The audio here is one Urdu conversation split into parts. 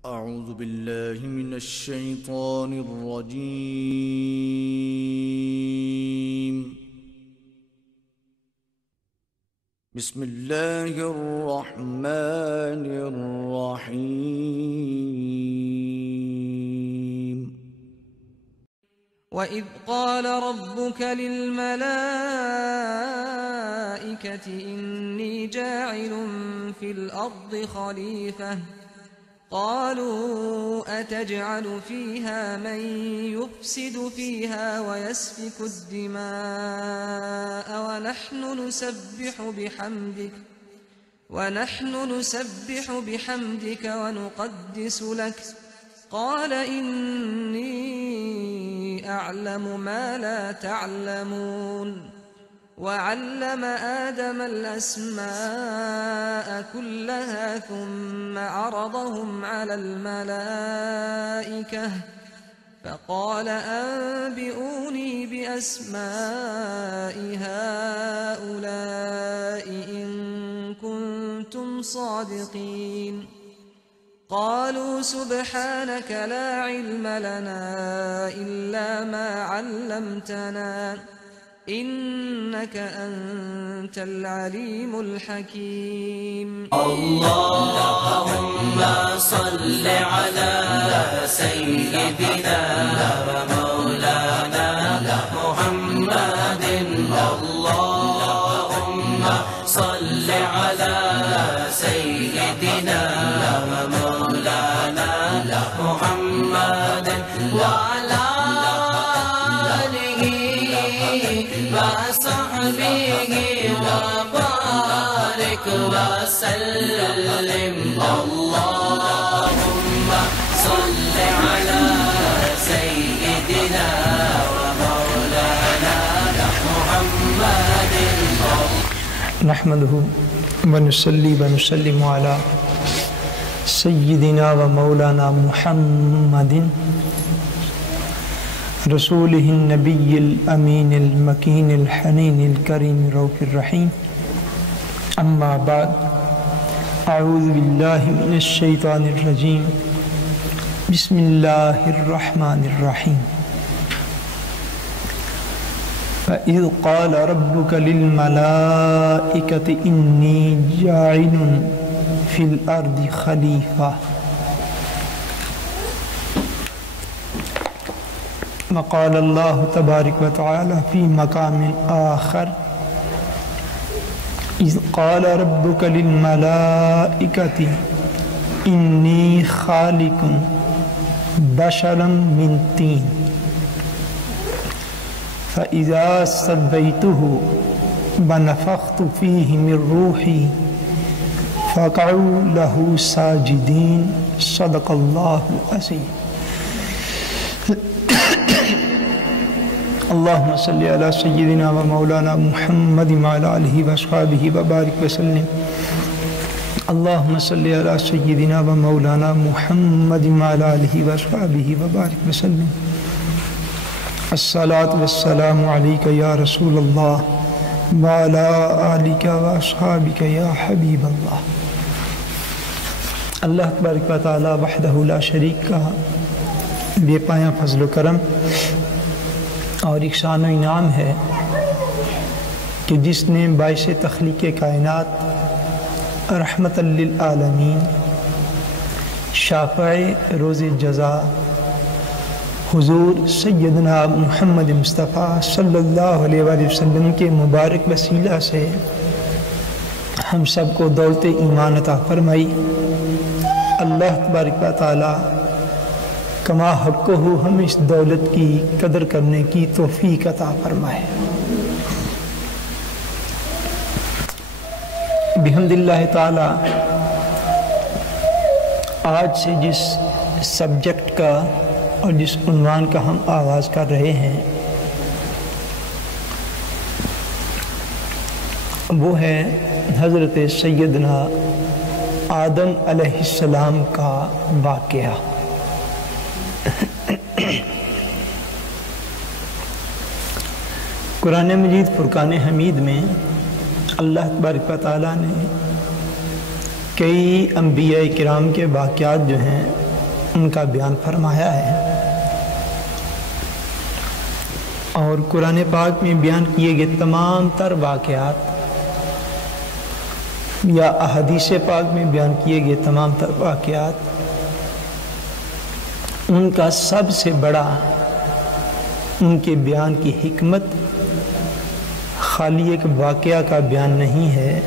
أعوذ بالله من الشيطان الرجيم. بسم الله الرحمن الرحيم. وَإِذْ قَالَ رَبُّكَ لِلْمَلَائِكَةِ إِنِّي جَاعِلٌ فِي الْأَرْضِ خَلِيفَةً قَالُوا أَتَجْعَلُ فِيهَا مَن يُفْسِدُ فِيهَا وَيَسْفِكُ الدِّمَاءَ وَنَحْنُ نُسَبِّحُ بِحَمْدِكَ وَنُقَدِّسُ لَكَ قَالَ إِنِّي أَعْلَمُ مَا لَا تَعْلَمُونَ وَعَلَّمَ آدَمَ الْأَسْمَاءَ كُلَّهَا ثُمَّ عَرَضَهُمْ عَلَى الْمَلَائِكَةِ فَقَالَ أَنبِئُونِي بِأَسْمَاءِ هَؤُلَاءِ إِن كُنتُمْ صَادِقِينَ قالوا سبحانك لا علم لنا إلا ما علمتنا إنك أنت العليم الحكيم. اللهم صل على سيدنا ومولانا محمد. اللهم صل على سيدنا ومولانا محمد وعلى آله وصحبه وبارك وسلم. اللهم صل على سيدنا ومولانا محمد. نحمده ونصلي ونسلم على سيدنا ومولانا محمد رسوله النبي الأمين المكين الحنين الكريم الرؤوف الرحيم. أما بعد، أعوذ بالله من الشيطان الرجيم. بسم الله الرحمن الرحيم. فإذ قال ربك للملائكة إني جاعل في الأرض خليفة. وقال الله تبارك وتعالى في مقام آخر إذ قال ربك للملائكة إني خالق بشرا من طين فإذا سويته ونفخت فيه من روحي فقعوا له ساجدين. صدق الله العظيم. اللهم صل على سيدنا ومولانا محمد وعلى آله وأصحابه وبارك وسلم. اللهم صل على سيدنا ومولانا محمد وعلى آله وأصحابه وبارك وسلم. الصلاة والسلام عليك يا رسول الله وعلى آلك وأصحابك يا حبيب الله. اللہ تبارک و تعالی وحدہ لا شریک کا بے پایاں فضل و کرم اور احسان و انعام ہے کہ جس نے باعث تخلیق کائنات رحمت للعالمین شافع روز جزا حضور سیدنا محمد مصطفیٰ صلی اللہ علیہ وآلہ وسلم کے مبارک وسیلہ سے ہم سب کو دولت ایمان عطا فرمائی. اللہ تبارک و تعالی کما حق ہو ہم اس دولت کی قدر کرنے کی توفیق عطا فرمائے. بحمد اللہ تعالی آج سے جس سبجیکٹ کا اور جس عنوان کا ہم آغاز کر رہے ہیں وہ ہے حضرت سیدنا آدم علیہ السلام کا واقعہ. قرآن مجید فرقان حمید میں اللہ تبارک و تعالیٰ نے کئی انبیاء کرام کے واقعات جو ہیں ان کا بیان فرمایا ہے، اور قرآن پاک میں بیان کیے گئے تمام تر واقعات یا احادیث پاک میں بیان کیے گئے تمام تر واقعات، ان کا سب سے بڑا ان کے بیان کی حکمت خالی ایک واقعہ کا بیان نہیں ہے،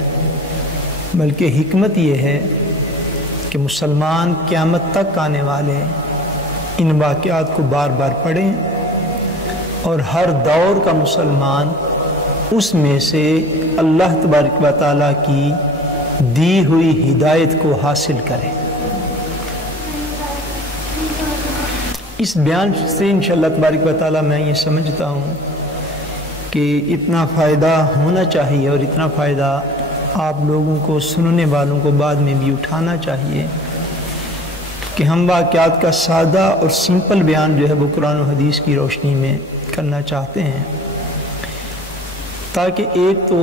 بلکہ حکمت یہ ہے کہ مسلمان قیامت تک آنے والے ان واقعات کو بار بار پڑھیں، اور ہر دور کا مسلمان اس میں سے اللہ تبارک و تعالیٰ کی دی ہوئی ہدایت کو حاصل کرے۔ اس بیان سے انشاءاللہ تبارک و تعالیٰ میں یہ سمجھتا ہوں کہ اتنا فائدہ ہونا چاہیے، اور اتنا فائدہ آپ لوگوں کو، سننے والوں کو بعد میں بھی اٹھانا چاہیے کہ ہم واقعات کا سادہ اور سمپل بیان جو ہے وہ قرآن و حدیث کی روشنی میں کرنا چاہتے ہیں، تاکہ ایک تو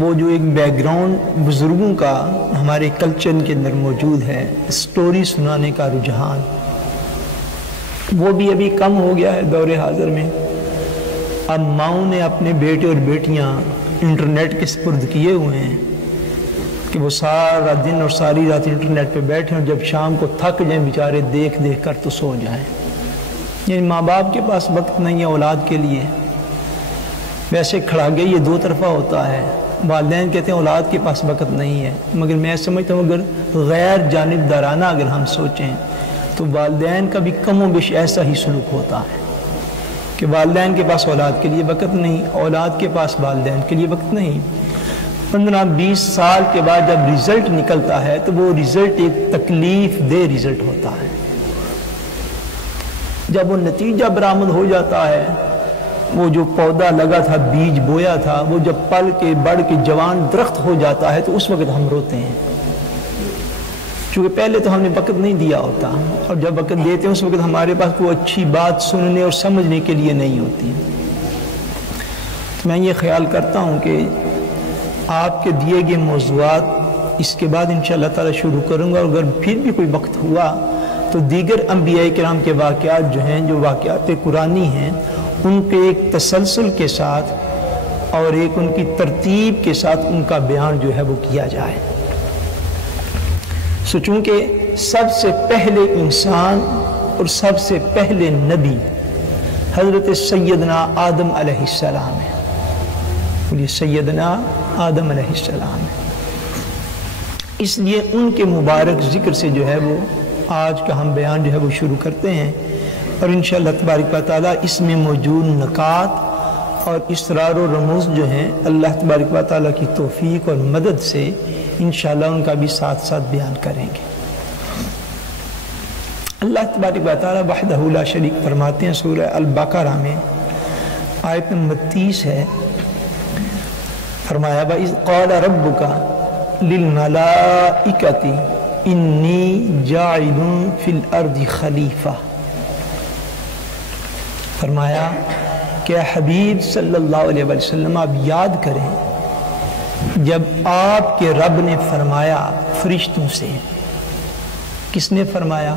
وہ جو ایک بیک گراؤنڈ بزرگوں کا ہمارے کلچر کے اندر موجود ہے، سٹوری سنانے کا رجحان، وہ بھی ابھی کم ہو گیا ہے دور حاضر میں۔ اب ماؤں نے اپنے بیٹے اور بیٹیاں انٹرنیٹ کے سپرد کیے ہوئے ہیں کہ وہ سارا دن اور ساری رات انٹرنیٹ پہ بیٹھیں، اور جب شام کو تھک جائیں بیچارے دیکھ دیکھ کر تو سو جائیں۔ یعنی ماں باپ کے پاس وقت نہیں ہے اولاد کے لیے۔ ویسے کھڑا گئی یہ دو طرفہ ہوتا ہے، والدین کہتے ہیں اولاد کے پاس وقت نہیں ہے، مگر میں سمجھتا ہوں اگر غیر جانبدارانہ اگر ہم سوچیں تو والدین کا بھی کم و بیش ایسا ہی سلوک ہوتا ہے کہ والدین کے پاس اولاد کے لیے وقت نہیں، اولاد کے پاس والدین کے لیے وقت نہیں۔ 15-20 سال کے بعد جب رزلٹ نکلتا ہے تو وہ رزلٹ ایک تکلیف دہ رزلٹ ہوتا ہے۔ جب وہ نتیجہ برآمد ہو جاتا ہے، وہ جو پودا لگا تھا، بیج بویا تھا، وہ جب پل کے بڑھ کے جوان درخت ہو جاتا ہے تو اس وقت ہم روتے ہیں، چونکہ پہلے تو ہم نے وقت نہیں دیا ہوتا، اور جب وقت دیتے ہیں اس وقت ہمارے پاس کوئی اچھی بات سننے اور سمجھنے کے لیے نہیں ہوتی۔ میں یہ خیال کرتا ہوں کہ آپ کے دیے گئے موضوعات اس کے بعد انشاءاللہ تعالی شروع کروں گا، اور اگر پھر بھی کوئی وقت ہوا تو دیگر انبیاء کرام کے واقعات جو ہیں، جو واقعات قرآنی ہیں، ان پہ ایک تسلسل کے ساتھ اور ایک ان کی ترتیب کے ساتھ ان کا بیان جو ہے وہ کیا جائے۔ سو چونکہ سب سے پہلے انسان اور سب سے پہلے نبی حضرت سیدنا آدم علیہ السلام ہے، بولیے سیدنا آدم علیہ السلام ہے، اس لیے ان کے مبارک ذکر سے جو ہے وہ آج کا ہم بیان جو ہے وہ شروع کرتے ہیں، اور انشاءاللہ تبارک و تعالیٰ اس میں موجود نکات اور اسرار و رموز جو ہیں اللہ تبارک و تعالیٰ کی توفیق اور مدد سے انشاءاللہ ان کا بھی ساتھ ساتھ بیان کریں گے۔ اللہ تبارک و تعالیٰ وحدہ لا شریک فرماتے ہیں سورہ البقرہ میں آیت نمبر 30 ہے، فرمایا وَإِذْ قَالَ رَبُّكَ لِلْمَلَائِكَةِ إِنِّي جَاعِلٌ فِي الْأَرْضِ خَلِيفَةً، فرمایا کہ حبیب صلی اللہ علیہ وسلم آپ یاد کریں جب آپ کے رب نے فرمایا فرشتوں سے، کس نے فرمایا؟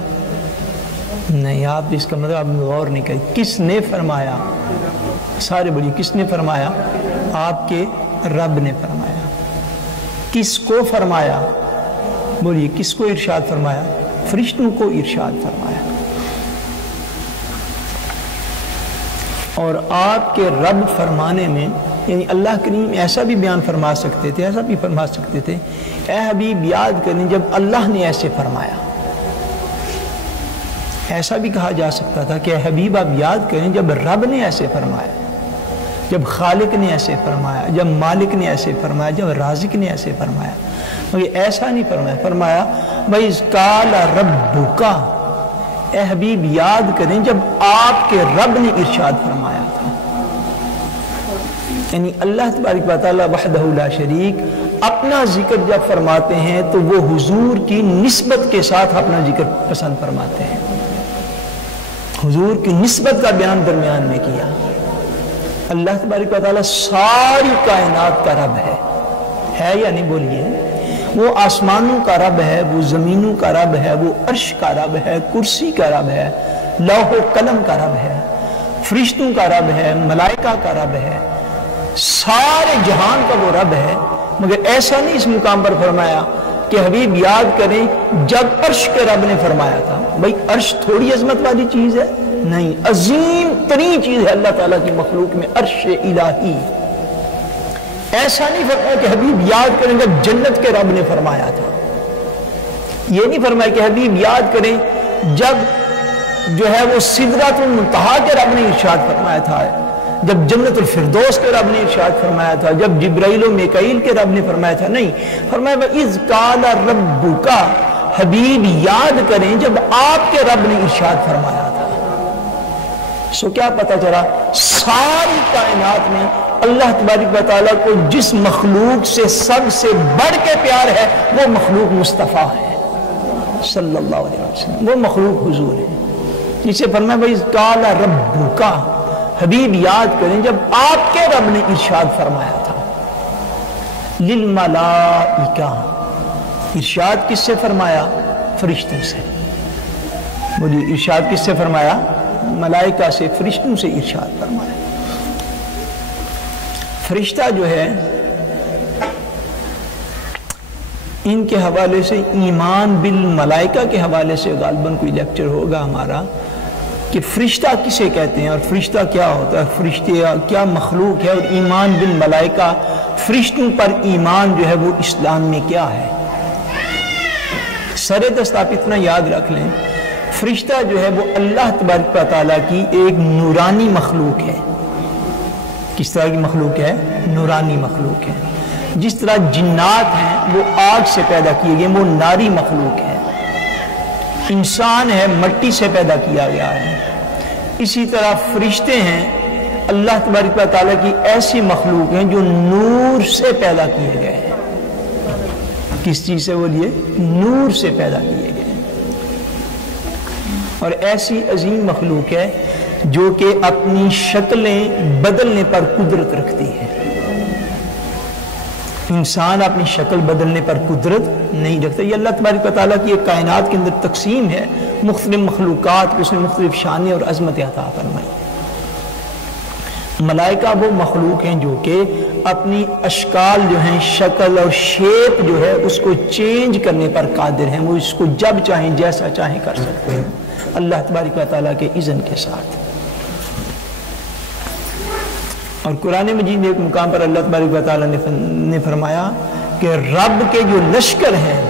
نہیں، آپ اس کا مطلب آپ غور نہیں کریں، کس نے فرمایا؟ سارے بولیے کس نے فرمایا؟ آپ کے رب نے فرمایا۔ کس کو فرمایا؟ بولیے کس کو ارشاد فرمایا؟ فرشتوں کو ارشاد فرمایا۔ اور آپ کے رب فرمانے میں یعنی اللہ کریم ایسا بھی بیان فرما سکتے تھے، ایسا بھی فرما سکتے تھے، اے حبیب یاد کریں جب اللہ نے ایسے فرمایا، ایسا بھی کہا جا سکتا تھا کہ اے حبیب آپ یاد کریں جب رب نے ایسے فرمایا، جب خالق نے ایسے فرمایا، جب مالک نے ایسے فرمایا، جب رازق نے ایسے فرمایا، مگر ایسا نہیں فرمایا، فرمایا وَإِذْ قَالَ رَبُّكَ، اے حبیب یاد کریں جب آپ کے رب نے ارشاد فرمایا تھا۔ یعنی اللہ تبارک و تعالیٰ وحدہ لا شریک اپنا ذکر جب فرماتے ہیں تو وہ حضور کی نسبت کے ساتھ اپنا ذکر پسند فرماتے ہیں، حضور کی نسبت کا بیان درمیان میں کیا۔ اللہ تبارک و تعالیٰ ساری کائنات کا رب ہے یا نہیں؟ بولیے وہ آسمانوں کا رب ہے، وہ زمینوں کا رب ہے، وہ عرش کا رب ہے، کرسی کا رب ہے، لوح و قلم کا رب ہے، فرشتوں کا رب ہے، ملائکہ کا رب ہے، سارے جہان کا وہ رب ہے۔ مگر ایسا نہیں اس مقام پر فرمایا کہ حبیب یاد کریں جب عرش کے رب نے فرمایا تھا۔ بھئی عرش تھوڑی عظمت والی چیز ہے؟ نہیں، عظیم ترین چیز ہے اللہ تعالیٰ کی مخلوق میں عرش الہی۔ ایسا نہیں فرمایا کہ حبیب یاد کریں جب جنت کے رب نے فرمایا تھا، یہ نہیں فرمایا کہ حبیب یاد کریں جب جو ہے وہ سدرۃ المنتہا کے رب نے ارشاد فرمایا تھا، جب جنت الفردوس کے رب نے ارشاد فرمایا تھا، جب جبرائیل و میکائیل کے رب نے فرمایا تھا۔ نہیں، فرمایا وَإِذْ قَالَ رَبُّكَ، حبیب یاد کریں جب آپ کے رب نے ارشاد فرمایا تھا۔ سو کیا پتہ چلا؟ ساری کائنات میں اللہ تبارک و تعالیٰ کو جس مخلوق سے سب سے بڑھ کے پیار ہے وہ مخلوق مصطفیٰ ہے صلی اللہ علیہ وسلم، وہ مخلوق حضور ہے، جسے فرمایا وَإِذْ قَالَ رَبُّكَ، حبیب یاد کریں جب آپ کے رب نے ارشاد فرمایا تھا۔ لِلْمَلَائِكَةِ، ارشاد کس سے فرمایا؟ فرشتوں سے۔ بولیے ارشاد کس سے فرمایا؟ ملائکہ سے، فرشتوں سے ارشاد فرمایا۔ فرشتہ جو ہے ان کے حوالے سے ایمان بالملائکہ کے حوالے سے غالباً کوئی لیکچر ہوگا ہمارا کہ فرشتہ کسے کہتے ہیں اور فرشتہ کیا ہوتا ہے، فرشتے کیا مخلوق ہے، اور ایمان بالملائکہ فرشتوں پر ایمان جو ہے وہ اسلام میں کیا ہے۔ سر دست آپ اتنا یاد رکھ لیں، فرشتہ جو ہے وہ اللہ تبارک و تعالیٰ کی ایک نورانی مخلوق ہے۔ کس طرح کی مخلوق ہے؟ نورانی مخلوق ہے۔ جس طرح جنات ہیں وہ آگ سے پیدا کیے گئے، وہ ناری مخلوق ہے۔ انسان ہے مٹی سے پیدا کیا گیا ہے۔ اسی طرح فرشتے ہیں اللہ تبارک و تعالیٰ کی ایسی مخلوق ہیں جو نور سے پیدا کیے گئے ہیں۔ کس چیز سے بولیے؟ نور سے پیدا کیے گئے ہیں، اور ایسی عظیم مخلوق ہے جو کہ اپنی شکلیں بدلنے پر قدرت رکھتی ہے۔ انسان اپنی شکل بدلنے پر قدرت نہیں رکھتا۔ یہ اللہ تبارک و تعالیٰ کی ایک کائنات کے اندر تقسیم ہے، مختلف مخلوقات کو اس نے مختلف شانیں اور عظمت عطا فرمائی۔ ملائکہ وہ مخلوق ہیں جو کہ اپنی اشکال جو ہیں، شکل اور شیپ جو ہے اس کو چینج کرنے پر قادر ہیں، وہ اس کو جب چاہیں جیسا چاہیں کر سکتے ہیں اللہ تبارک و تعالیٰ کے اذن کے ساتھ۔ اور قرآن مجید میں ایک مقام پر اللہ تبارک و تعالیٰ نے فرمایا کہ رب کے جو لشکر ہیں،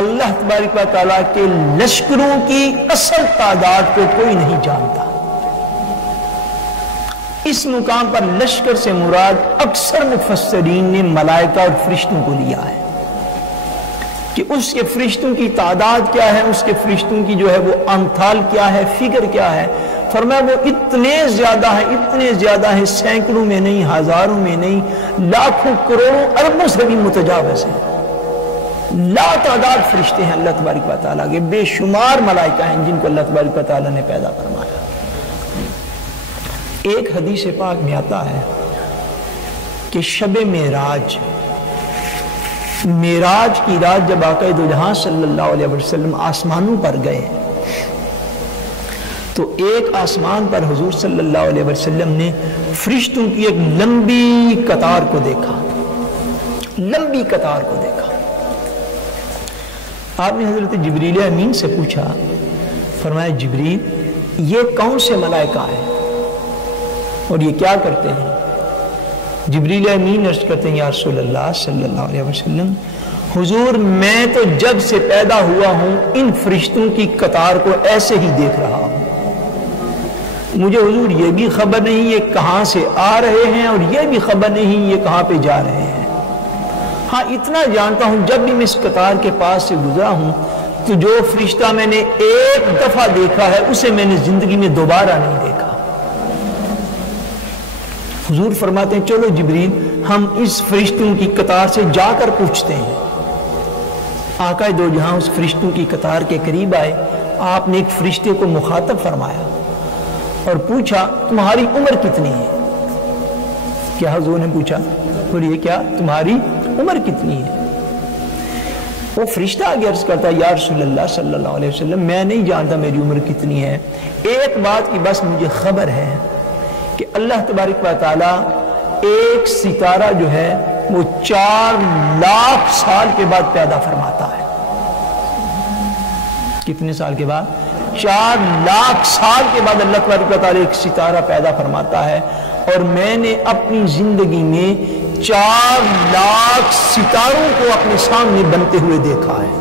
اللہ تبارک و تعالیٰ کے لشکروں کی اصل تعداد کو کوئی نہیں جانتا۔ اس مقام پر لشکر سے مراد اکثر مفسرین نے ملائکہ اور فرشتوں کو لیا ہے کہ اس کے فرشتوں کی تعداد کیا ہے، اس کے فرشتوں کی جو ہے وہ امثال کیا ہے، فگر کیا ہے۔ فرمایا وہ اتنے زیادہ ہیں، سینکڑوں میں نہیں، ہزاروں میں نہیں، لاکھوں کروڑوں اربوں سے بھی متجاوز ہیں۔ لا تعداد فرشتے ہیں اللہ تبارک و تعالیٰ کے، بے شمار ملائکہ ہیں جن کو اللہ تبارک و تعالیٰ نے پیدا فرمایا۔ ایک حدیث پاک میں آتا ہے کہ شب معراج کی رات جب آقا دو جہاں صلی اللہ علیہ وسلم آسمانوں پر گئے تو ایک آسمان پر حضور صلی اللہ علیہ وسلم نے فرشتوں کی ایک لمبی قطار کو دیکھا، لمبی قطار کو دیکھا۔ آپ نے حضرت جبریل امین سے پوچھا، فرمایا جبریل یہ کون سے ملائکہ ہیں اور یہ کیا کرتے ہیں؟ جبریل امین عرض کرتے ہیں یا رسول اللہ صلی اللہ علیہ وسلم، حضور میں تو جب سے پیدا ہوا ہوں ان فرشتوں کی قطار کو ایسے ہی دیکھ رہا ہوں، مجھے حضور یہ بھی خبر نہیں یہ کہاں سے آ رہے ہیں اور یہ بھی خبر نہیں یہ کہاں پہ جا رہے ہیں۔ ہاں اتنا جانتا ہوں جب بھی میں اس قطار کے پاس سے گزرا ہوں تو جو فرشتہ میں نے ایک دفعہ دیکھا ہے اسے میں نے زندگی میں دوبارہ نہیں دیکھا۔ حضور فرماتے ہیں چلو جبریل ہم اس فرشتوں کی قطار سے جا کر پوچھتے ہیں۔ آقا دو جہاں اس فرشتوں کی قطار کے قریب آئے، آپ نے ایک فرشتے کو مخاطب فرمایا اور پوچھا تمہاری عمر کتنی ہے؟ کیا حضور نے پوچھا؟ بولیے کیا تمہاری عمر کتنی ہے؟ وہ فرشتہ آگے عرض کرتا ہے یا رسول اللہ صلی اللہ علیہ وسلم میں نہیں جانتا میری عمر کتنی ہے، ایک بات کی بس مجھے خبر ہے کہ اللہ تبارک و تعالی ایک ستارہ جو ہے وہ 4 لاکھ سال کے بعد پیدا فرماتا ہے۔ کتنے سال کے بعد؟ 4 لاکھ سال کے بعد اللہ تبارک و تعالی ایک ستارہ پیدا فرماتا ہے، اور میں نے اپنی زندگی میں 4 لاکھ ستاروں کو اپنے سامنے بنتے ہوئے دیکھا ہے۔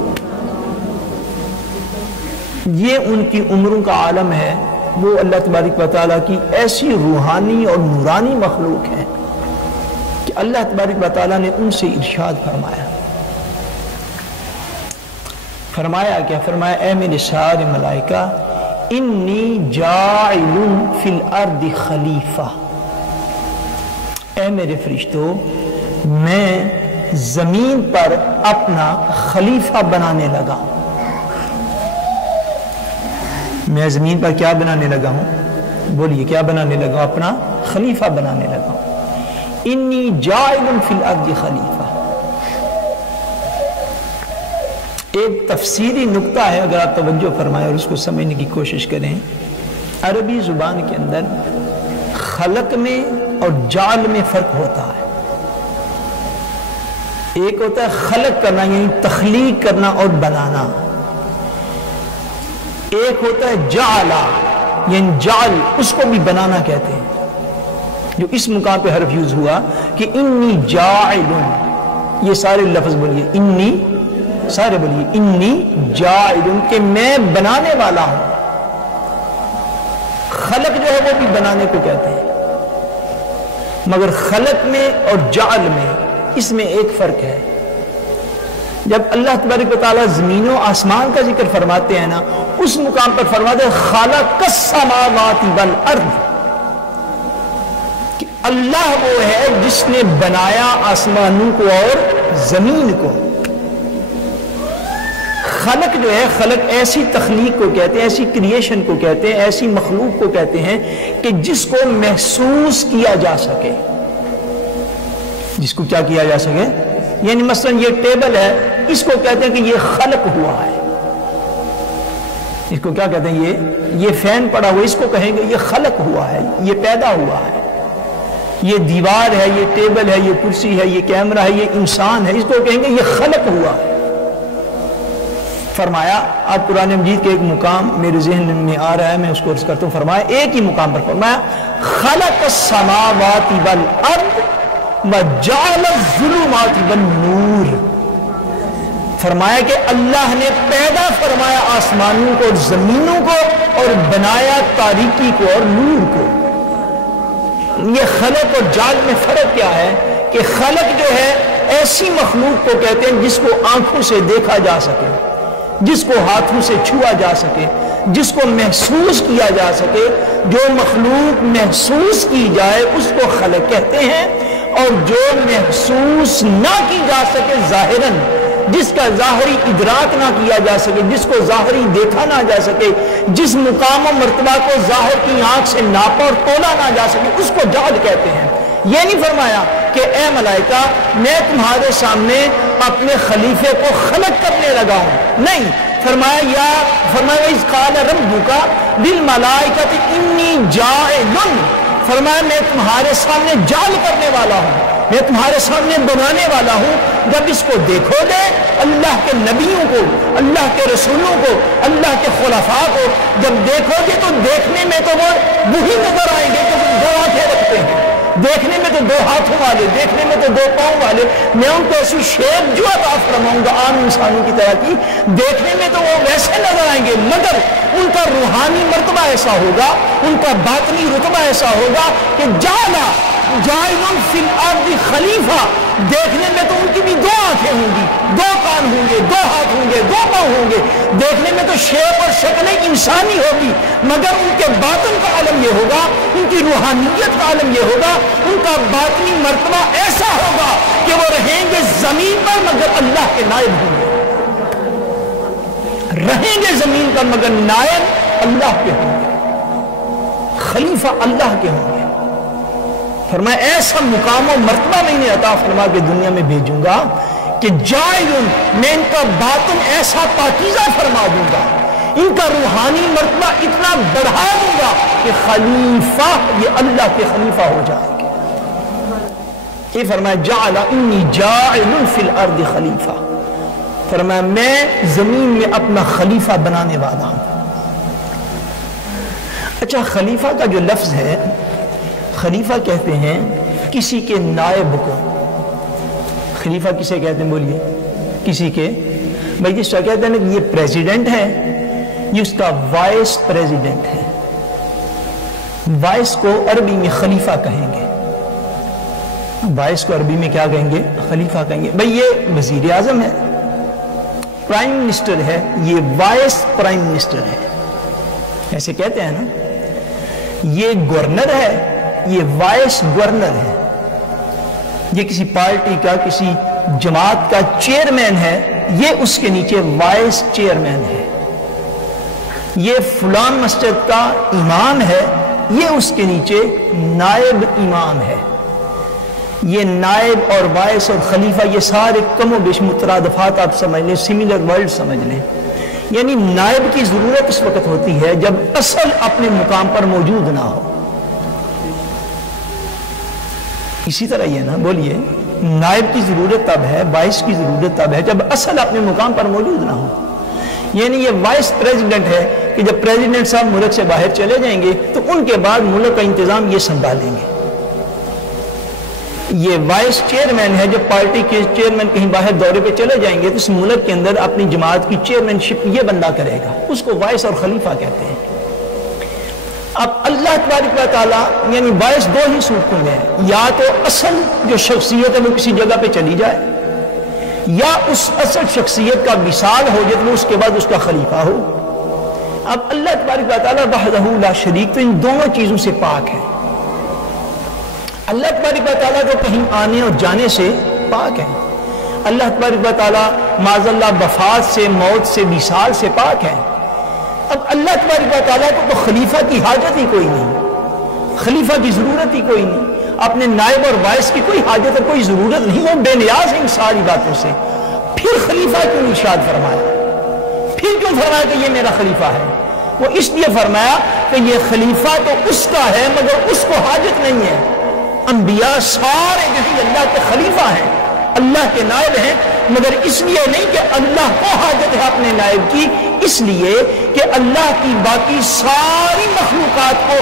یہ ان کی عمروں کا عالم ہے، وہ اللہ تبارک و تعالیٰ کی ایسی روحانی اور نورانی مخلوق ہے کہ اللہ تبارک و تعالیٰ نے ان سے ارشاد فرمایا کیا؟ فرمایا اے میرے سارے ملائکہ انی جاعل فی الارض خلیفہ، اے میرے فرشتوں میں زمین پر اپنا خلیفہ بنانے لگا ہوں۔ میں زمین پر کیا بنانے لگا ہوں؟ بولیے کیا بنانے لگا ہوں؟ اپنا خلیفہ بنانے لگا ہوں۔ انی جاعل فی الارض خلیفہ۔ ایک تفسیری نکتہ ہے، اگر آپ توجہ فرمائیں اور اس کو سمجھنے کی کوشش کریں، عربی زبان کے اندر خلق میں اور جعل میں فرق ہوتا ہے۔ ایک ہوتا ہے خلق کرنا یعنی تخلیق کرنا اور بنانا، ایک ہوتا ہے جعلا یعنی جعل، اس کو بھی بنانا کہتے ہیں۔ جو اس مقام پہ حرف یوز ہوا کہ انی جاعل، یہ سارے لفظ بولیے انی، سارے بولیے انی جاعل، کہ میں بنانے والا ہوں۔ خلق جو ہے وہ بھی بنانے کو کہتے ہیں، مگر خلق میں اور جعل میں اس میں ایک فرق ہے۔ جب اللہ تبارک و تعالیٰ زمین و آسمان کا ذکر فرماتے ہیں نا، اس مقام پر فرماتے ہیں خالق السماوات والارض، کہ اللہ وہ ہے جس نے بنایا آسمانوں کو اور زمین کو۔ خلق جو ہے، خلق ایسی تخلیق کو کہتے ہیں، ایسی کریشن کو کہتے ہیں، ایسی مخلوق کو کہتے ہیں کہ جس کو محسوس کیا جا سکے۔ جس کو کیا کیا جا سکے؟ یعنی مثلا یہ ٹیبل ہے، اس کو کہتے ہیں کہ یہ خلق ہوا ہے۔ اس کو کیا کہتے ہیں؟ یہ فین پڑا ہوا، اس کو کہیں گے یہ خلق ہوا ہے، یہ پیدا ہوا ہے۔ یہ دیوار ہے، یہ ٹیبل ہے، یہ کرسی ہے، یہ کیمرہ ہے، یہ انسان ہے، اس کو کہیں گے یہ خلق ہوا ہے۔ فرمایا، آپ قرآن مجید کے ایک مقام میرے ذہن میں آ رہا ہے، میں اس کو عرض کرتا ہوں۔ فرمایا ایک ہی مقام پر فرمایا خلق السماوات والارض وجعل الظلمات والنور۔ فرمایا کہ اللہ نے پیدا فرمایا آسمانوں کو اور زمینوں کو، اور بنایا تاریکی کو اور نور کو۔ یہ خلق اور جعل میں فرق کیا ہے؟ کہ خلق جو ہے ایسی مخلوق کو کہتے ہیں جس کو آنکھوں سے دیکھا جا سکے، جس کو ہاتھوں سے چھوا جا سکے، جس کو محسوس کیا جا سکے۔ جو مخلوق محسوس کی جائے اس کو خلق کہتے ہیں، اور جو محسوس نہ کی جا سکے ظاہراً، جس کا ظاہری ادراک نہ کیا جا سکے، جس کو ظاہری دیکھا نہ جا سکے، جس مقام و مرتبہ کو ظاہر کی آنکھ سے ناپا اور تولا نہ جا سکے، اس کو جعل کہتے ہیں۔ یہ نہیں فرمایا کہ اے ملائکہ میں تمہارے سامنے اپنے خلیفے کو خلق کرنے لگا ہوں، نہیں۔ فرمایا اذ قال ربک للملائکۃ انی جاعل، فرمایا میں تمہارے سامنے جعل کرنے والا ہوں، میں تمہارے سامنے بنانے والا ہوں۔ جب اس کو دیکھو گے، اللہ کے نبیوں کو، اللہ کے رسولوں کو، اللہ کے خلفاء کو جب دیکھو گے تو دیکھنے میں تو وہ وہی نظر آئیں گے کہ وہ 2 آنکھیں رکھتے ہیں، دیکھنے میں تو 2 ہاتھوں والے، دیکھنے میں تو 2 پاؤں والے۔ میں ان کو ایسی شیپ جو عطا فرماؤں گا عام انسانوں کی طرح کی، دیکھنے میں تو وہ ویسے نظر آئیں گے، مگر ان کا روحانی مرتبہ ایسا ہوگا، ان کا باطنی رتبہ ایسا ہوگا کہ جاعل فی الارض خلیفہ۔ دیکھنے میں تو ان کی بھی 2 آنکھیں ہوں گی، 2 کان ہوں گے، 2 ہاتھ ہوں گے، 2 پاؤں ہوں گے، دیکھنے میں تو شیپ اور شکل انسانی ہوگی، مگر ان کے باطن کا عالم یہ ہوگا، ان کی روحانیت کا عالم یہ ہوگا، ان کا باطنی مرتبہ ایسا ہوگا کہ وہ رہیں گے زمین پر مگر اللہ کے نائب ہوں گے، رہیں گے زمین پر مگر نائب اللہ کے ہوں گے، خلیفہ اللہ کے ہوں گے۔ فرمایا ایسا مقام و مرتبہ میں انہیں عطا فرما کے دنیا میں بھیجوں گا کہ جائلن، میں ان کا باطن ایسا پاکیزہ فرما دوں گا، ان کا روحانی مرتبہ اتنا بڑھا دوں گا کہ خلیفہ، یہ اللہ کے خلیفہ ہو جائیں گے۔ یہ فرمایا جعل انی جاعل فی الارض خلیفہ، فرمایا میں زمین میں اپنا خلیفہ بنانے والا ہوں۔ اچھا، خلیفہ کا جو لفظ ہے، خلیفہ کہتے ہیں کسی کے نائب کو۔ خلیفہ کسے کہتے ہیں بولیے؟ کسی کے، بھائی جس کا کہتے ہیں کہ یہ پریزیڈنٹ ہے، یہ اس کا وائس پریزیڈنٹ ہے۔ وائس کو عربی میں خلیفہ کہیں گے، وائس کو عربی میں کیا کہیں گے؟ خلیفہ کہیں گے۔ بھائی یہ وزیر اعظم ہے، پرائم منسٹر ہے، یہ وائس پرائم منسٹر ہے، ایسے کہتے ہیں نا۔ یہ گورنر ہے، یہ وائس گورنر ہے۔ یہ کسی پارٹی کا، کسی جماعت کا چیئرمین ہے، یہ اس کے نیچے وائس چیئرمین ہے۔ یہ فلان مسجد کا امام ہے، یہ اس کے نیچے نائب امام ہے۔ یہ نائب اور وائس اور خلیفہ یہ سارے کم و بیش مترادفات آپ سمجھ لیں، سملر ورڈ سمجھ لیں۔ یعنی نائب کی ضرورت اس وقت ہوتی ہے جب اصل اپنے مقام پر موجود نہ ہو۔ اسی طرح یہ نا بولیے، نائب کی ضرورت تب ہے، وائس کی ضرورت تب ہے جب اصل اپنے مقام پر موجود نہ ہو۔ یعنی یہ وائس پریزیڈنٹ ہے کہ جب پریزیڈنٹ صاحب ملک سے باہر چلے جائیں گے تو ان کے بعد ملک کا انتظام یہ سنبھالیں گے۔ یہ وائس چیئرمین ہے، جب پارٹی کے چیئرمین کہیں باہر دورے پہ چلے جائیں گے تو اس ملک کے اندر اپنی جماعت کی چیئرمین شپ یہ بندہ کرے گا، اس کو وائس اور خلیفہ کہتے ہیں۔ اب اللہ تبارک و تعالیٰ یعنی وائس دو ہی صورتوں میں ہے، یا تو اصل جو شخصیت ہے وہ کسی جگہ پہ چلی جائے، یا اس اصل شخصیت کا وصال ہو جائے تو اس کے بعد اس کا خلیفہ ہو۔ اب اللہ تبارک و تعالیٰ وحدہ لا شریک تو ان دونوں چیزوں سے پاک ہے۔ اللہ تبارک و تعالیٰ کو کہیں آنے اور جانے سے پاک ہے۔ اللہ تبارک و تعالیٰ معاذ اللہ وفات سے، موت سے، وصال سے پاک ہے۔ اب اللہ تبارک و تعالیٰ کو تو خلیفہ کی حاجت ہی کوئی نہیں، خلیفہ کی ضرورت ہی کوئی نہیں، اپنے نائب اور وائس کی کوئی حاجت اور کوئی ضرورت نہیں، وہ بے نیاز ہے ان ساری باتوں سے۔ پھر خلیفہ کیوں ارشاد فرمایا؟ پھر کیوں فرمایا کہ یہ میرا خلیفہ ہے؟ وہ اس لیے فرمایا کہ یہ خلیفہ تو اس کا ہے مگر اس کو حاجت نہیں ہے۔ انبیاء سارے جو اللہ کے خلیفہ ہیں، اللہ کے نائب ہیں، مگر اس لیے نہیں کہ اللہ کو حاجت ہے اپنے نائب کی، اس لیے کہ اللہ کی باقی ساری مخلوقات کو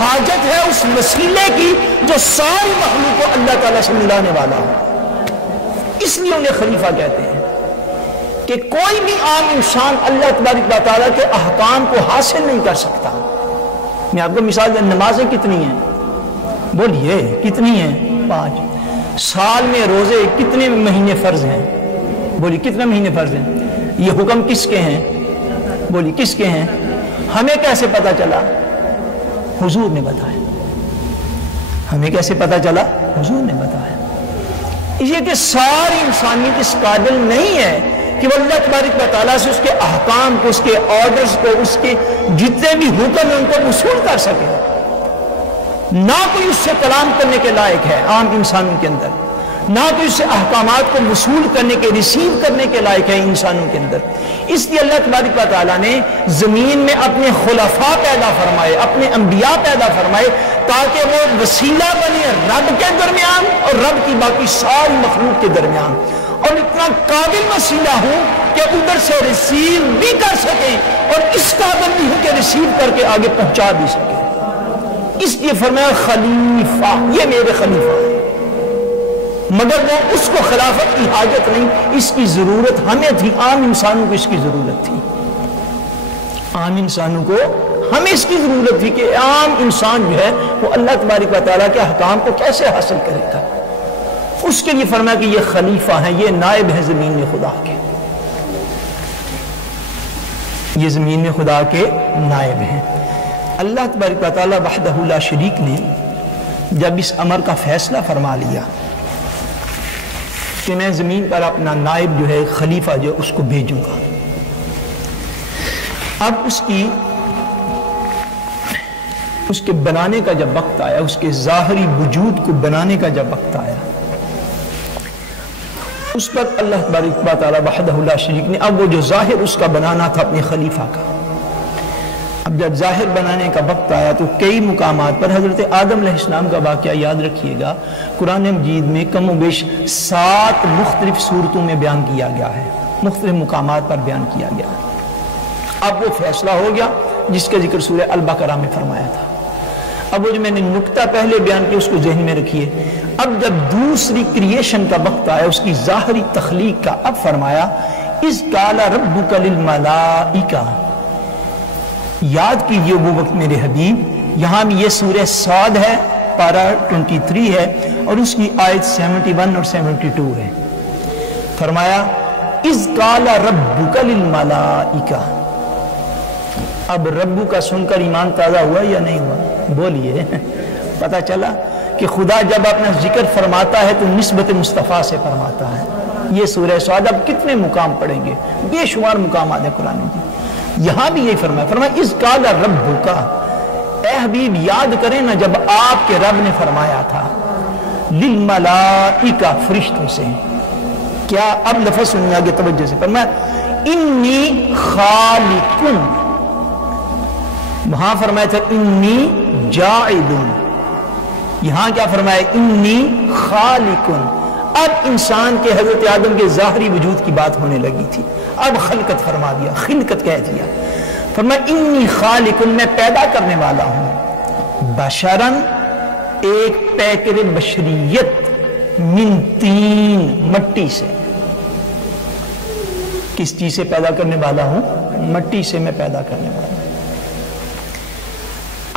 حاجت ہے اس وسیلے کی جو ساری مخلوق کو اللہ تعالیٰ سے ملانے والا ہو۔ اس لیے انہیں خلیفہ کہتے ہیں کہ کوئی بھی عام انسان اللہ تبارک و تعالیٰ کے احکام کو حاصل نہیں کر سکتا۔ میں آپ کو مثال دیں، نمازیں کتنی ہیں؟ بولیے کتنی ہیں؟ 5۔ سال میں روزے کتنے مہینے فرض ہیں؟ بولیے کتنے مہینے فرض ہیں؟ یہ حکم کس کے ہیں؟ بولیے کس کے ہیں؟ ہمیں کیسے پتا چلا؟ حضور نے بتایا۔ ہمیں کیسے پتا چلا؟ حضور نے بتایا۔ یہ کہ ساری انسانیت اس قابل نہیں ہے کہ وہ اللہ تبارک و تعالیٰ سے اس کے احکام کو، اس کے آرڈرز کو، اس کے جتنے بھی حکم ہیں ان کو وصول کر سکے۔ نہ کوئی اس سے کلام کرنے کے لائق ہے عام انسانوں کے اندر، نہ کوئی اس سے احکامات کو وصول کرنے کے، ریسیو کرنے کے لائق ہے انسانوں کے اندر۔ اس لیے اللہ تبارک و تعالیٰ نے زمین میں اپنے خلفاء پیدا فرمائے، اپنے انبیاء پیدا فرمائے تاکہ وہ وسیلہ بنے رب کے درمیان اور رب کی باقی ساری مخلوق کے درمیان، اور اتنا قابل وسیلہ ہوں کہ ادھر سے ریسیو بھی کر سکیں اور اس قابل بھی ہوں کہ ریسیو کر کے آگے پہنچا بھی سکیں۔ اس لیے فرمایا خلیفہ، یہ میرے خلیفہ ہے، مگر وہ اس کو خلافت کی حاجت نہیں، اس کی ضرورت ہمیں تھی، عام انسانوں کو اس کی ضرورت تھی۔ عام انسانوں کو ہمیں اس کی ضرورت تھی کہ عام انسان جو ہے وہ اللہ تبارک و تعالیٰ کے احکام کو کیسے حاصل کرے گا۔ اس کے لیے فرمایا کہ یہ خلیفہ ہیں، یہ نائب ہیں زمین میں خدا کے، یہ زمین میں خدا کے نائب ہیں۔ اللہ تبارک و تعالیٰ وحدہ لا شریک نے جب اس امر کا فیصلہ فرما لیا کہ میں زمین پر اپنا نائب جو ہے، خلیفہ جو اس کو بھیجوں گا، اب اس کے بنانے کا جب وقت آیا، اس کے ظاہری وجود کو بنانے کا جب وقت آیا، اس پر اللہ تبارک و تعالیٰ وحدہ لا شریک نے اب وہ جو ظاہر اس کا بنانا تھا اپنے خلیفہ کا، اب جب ظاہر بنانے کا وقت آیا تو کئی مقامات پر حضرت آدم علیہ السلام کا واقعہ یاد رکھیے گا، قرآن مجید میں کم و بیش 7 مختلف صورتوں میں بیان کیا گیا ہے، مختلف مقامات پر بیان کیا گیا ہے۔ اب وہ فیصلہ ہو گیا جس کا ذکر سورہ البقرہ میں فرمایا تھا۔ اب وہ جو میں نے نکتہ پہلے بیان کیا اس کو ذہن میں رکھیے۔ اب جب دوسری کریشن کا وقت آیا، اس کی ظاہری تخلیق کا، اب فرمایا اِذْ قَالَ رَبُّكَ لِلْمَلَائِكَةِ، یاد کیجئے وہ وقت میرے حبیب۔ یہاں بھی یہ سورہ صاد ہے، پارہ 23 ہے اور اس کی آیت 71 اور 72 ہے۔ فرمایا اِذْ قَالَ رَبُّكَ لِلْمَلَائِكَةِ، اب ربو کا سن کر ایمان تازہ ہوا یا نہیں ہوا؟ بولیے، پتہ چلا کہ خدا جب اپنا ذکر فرماتا ہے تو نسبت مصطفیٰ سے فرماتا ہے۔ یہ سورہ صاد اب کتنے مقام پڑھیں گے، بے شمار مقامات ہیں قرآن کی، یہاں بھی یہی فرمایا اِذْ قَالَ رَبُّكَ، اے حبیب یاد کریں نا جب آپ کے رب نے فرمایا تھا للملائکہ، فرشتوں سے، کیا؟ اب لفظ سننے آگے توجہ سے، فرمایا انی خالقن، وہاں فرمایا تھا انی جاعلن، یہاں کیا فرمایا انی خالقن۔ اب انسان کے حضرت آدم کے ظاہری وجود کی بات ہونے لگی تھی، اب خلقت فرما دیا، خلقت کہہ دیا، فرمایا انی خالقن، میں پیدا کرنے والا ہوں، بشرن، ایک پیکر بشریت، من طین، مٹی سے۔ کس چیز سے پیدا کرنے والا ہوں؟ مٹی سے میں پیدا کرنے والا ہوں۔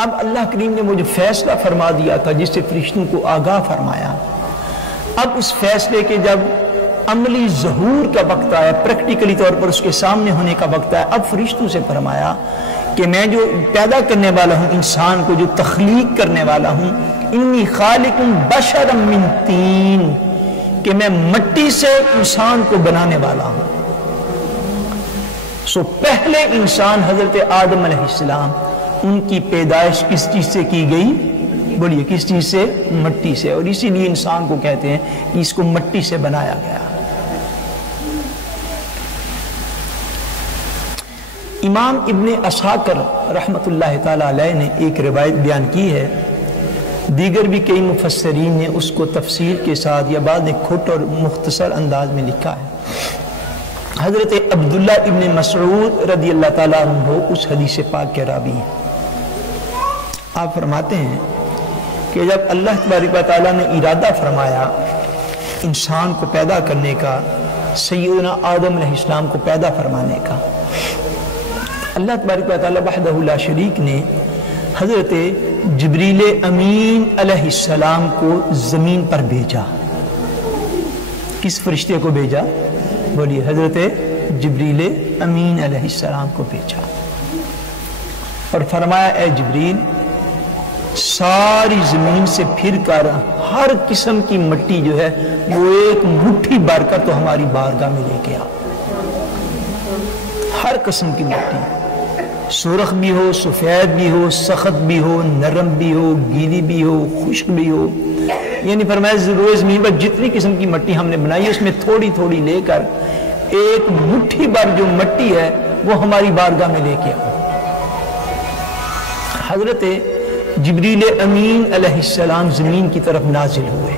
اب اللہ کریم نے وہ جو فیصلہ فرما دیا تھا جس سے فرشتوں کو آگاہ فرمایا، اب اس فیصلے کے جب عملی ظہور کا وقت آیا، پریکٹیکلی طور پر اس کے سامنے ہونے کا وقت آیا، اب فرشتوں سے فرمایا کہ میں جو پیدا کرنے والا ہوں، انسان کو جو تخلیق کرنے والا ہوں، انی خالق بشرا من طین، کہ میں مٹی سے انسان کو بنانے والا ہوں۔ سو پہلے انسان حضرت آدم علیہ السلام، ان کی پیدائش کس چیز سے کی گئی؟ بولیے کس چیز سے؟ مٹی سے، اور اسی لیے انسان کو کہتے ہیں کہ اس کو مٹی سے بنایا گیا۔ امام ابن اسحاق رحمت اللہ تعالی علیہ نے ایک روایت بیان کی ہے، دیگر بھی کئی مفسرین نے اس کو تفصیل کے ساتھ یا بعد نے کھٹ اور مختصر انداز میں لکھا ہے۔ حضرت عبداللہ ابن مسعود رضی اللہ تعالیٰ عنہ اس حدیث پاک کے راوی ہیں۔ آپ فرماتے ہیں کہ جب اللہ تبارک و تعالیٰ نے ارادہ فرمایا انسان کو پیدا کرنے کا، سیدنا آدم علیہ السلام کو پیدا فرمانے کا، اللہ تبارک و تعالیٰ وحدہ لا شریک نے حضرت جبریل امین علیہ السلام کو زمین پر بھیجا۔ کس فرشتے کو بھیجا؟ بولیے، حضرت جبریل امین علیہ السلام کو بھیجا اور فرمایا اے جبریل، ساری زمین سے پھر کر ہر قسم کی مٹی جو ہے وہ ایک مٹھی بھر کر تو ہماری بارگاہ میں لے کے آ، ہر قسم کی مٹی، سرخ بھی ہو، سفید بھی ہو، سخت بھی ہو، نرم بھی ہو، گیلی بھی ہو، خشک بھی ہو، یعنی فرمایا روئے زمین پر جتنی قسم کی مٹی ہم نے بنائی ہے اس میں تھوڑی تھوڑی لے کر ایک مٹھی بھر جو مٹی ہے وہ ہماری بارگاہ میں لے کے آؤ۔ حضرت جبریل امین علیہ السلام زمین کی طرف نازل ہوئے۔